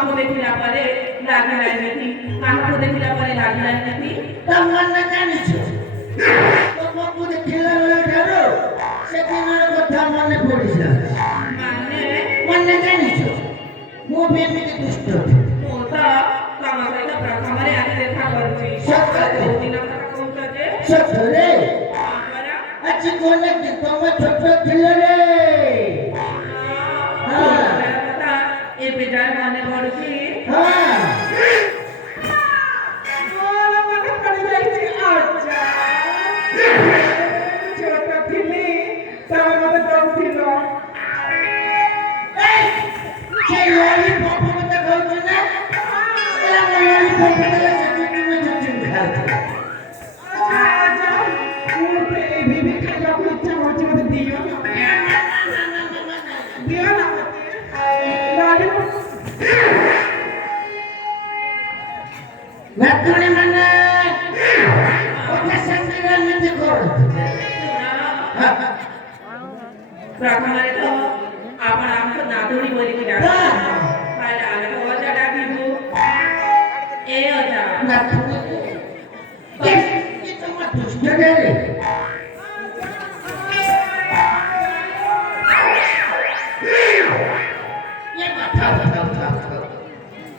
मुहाको देखिला परे लागिला एमिति कानको देखिला परे लागिला एमिति तमन न जानिछु तमको देखिला ठारो सेदिनर कथा मने पडिछ माने जानिछु मो बेमिति दुष्ट मो त तम सहित प्रथमरे आदि देखा करूची सत्य दिन कथा कहउछ जे सत्य अच्छी कोने की तुम छोट थिले रे हां ए बेटा माने पडुची हां मोर मन पड़ी जाईची अच्छा छोट थिली तब मते कम थिलो ए के लोली पॉप मते कहू ना एला लोली पॉप मते से तुम झुझुम खाते नतुनी मने ओके संगीरा नदी करो प्रथमरे तो आपण आमको नादुनी बोली की डाक पहिले आले तो वजा डाकिबू ए अजा नतुनी ये तो मत दुष्ट रे ये बता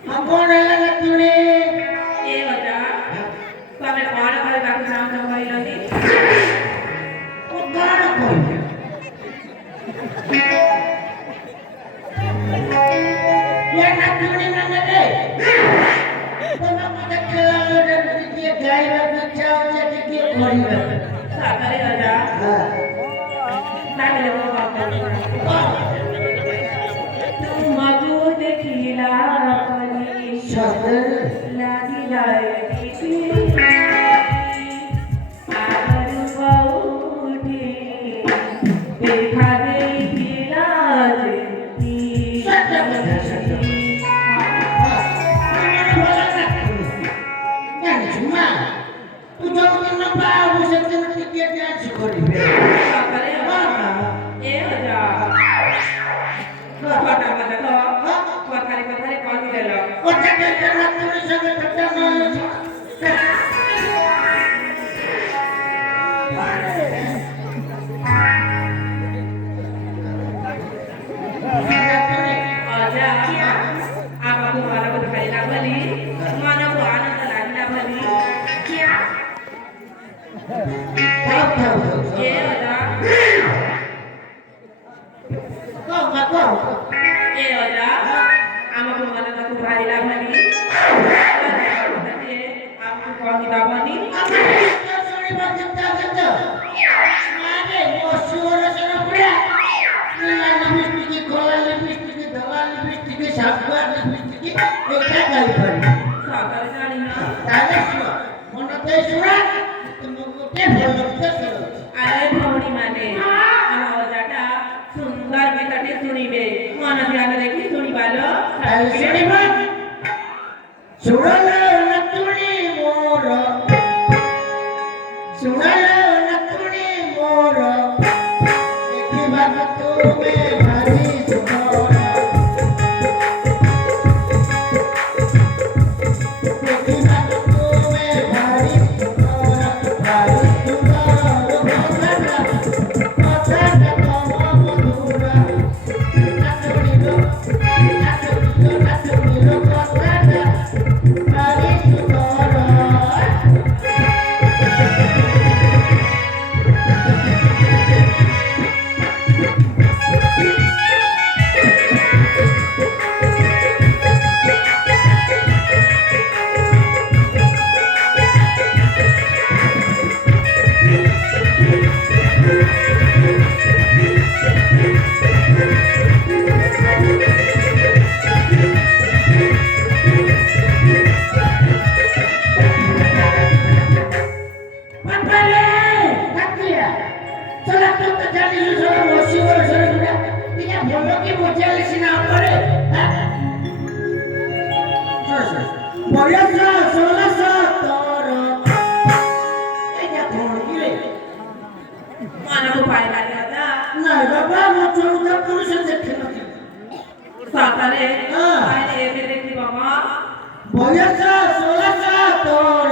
हम कौन है नतुनी ए अजा तमे कोण करे बाकी नाम तो कहिलनी ओ गाण कोई ये नतुनी मने रे तमे मते खेला रे बिटिए गायबा बचाओ जे के करिबा सागरे अजा हां ताके ले बाबा तुम मगु देखिला परी सदर लागिला एमिति आगर बहुठी देखा देखिला जेति सत्य बता सत्य जानी छुमा तू जो दिन बाबू से दिन के डांस करिबे सागरे ए अजा कथा मत तो कथारे कौन देलो ओ जगह के नतुनी संगे कथा न अजा आमाको मनको खाइला भली मनको आनन्द लाग्ला भली ए अजा ए अजा आमाको मनको खाइला भली आमाको कहिला भनी सागर जानी ना आए भौणी माने आम अजाटा सुंदर गीतटे सुनिबे मन ध्यान देखि सुनिबालो सातारे हां. काय एम देखली बाबा बयस 16 तोर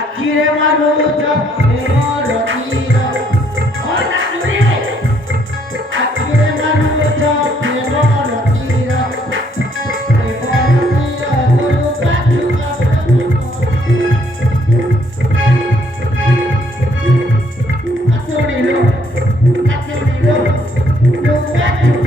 आखिरे मानुष प्रेम रतीर ओ नातुरी आखिरे मानुष प्रेम रतीर गुरु पाछु Hãy subscribe cho kênh Ghiền Mì Gõ để không bỏ lỡ những video hấp dẫn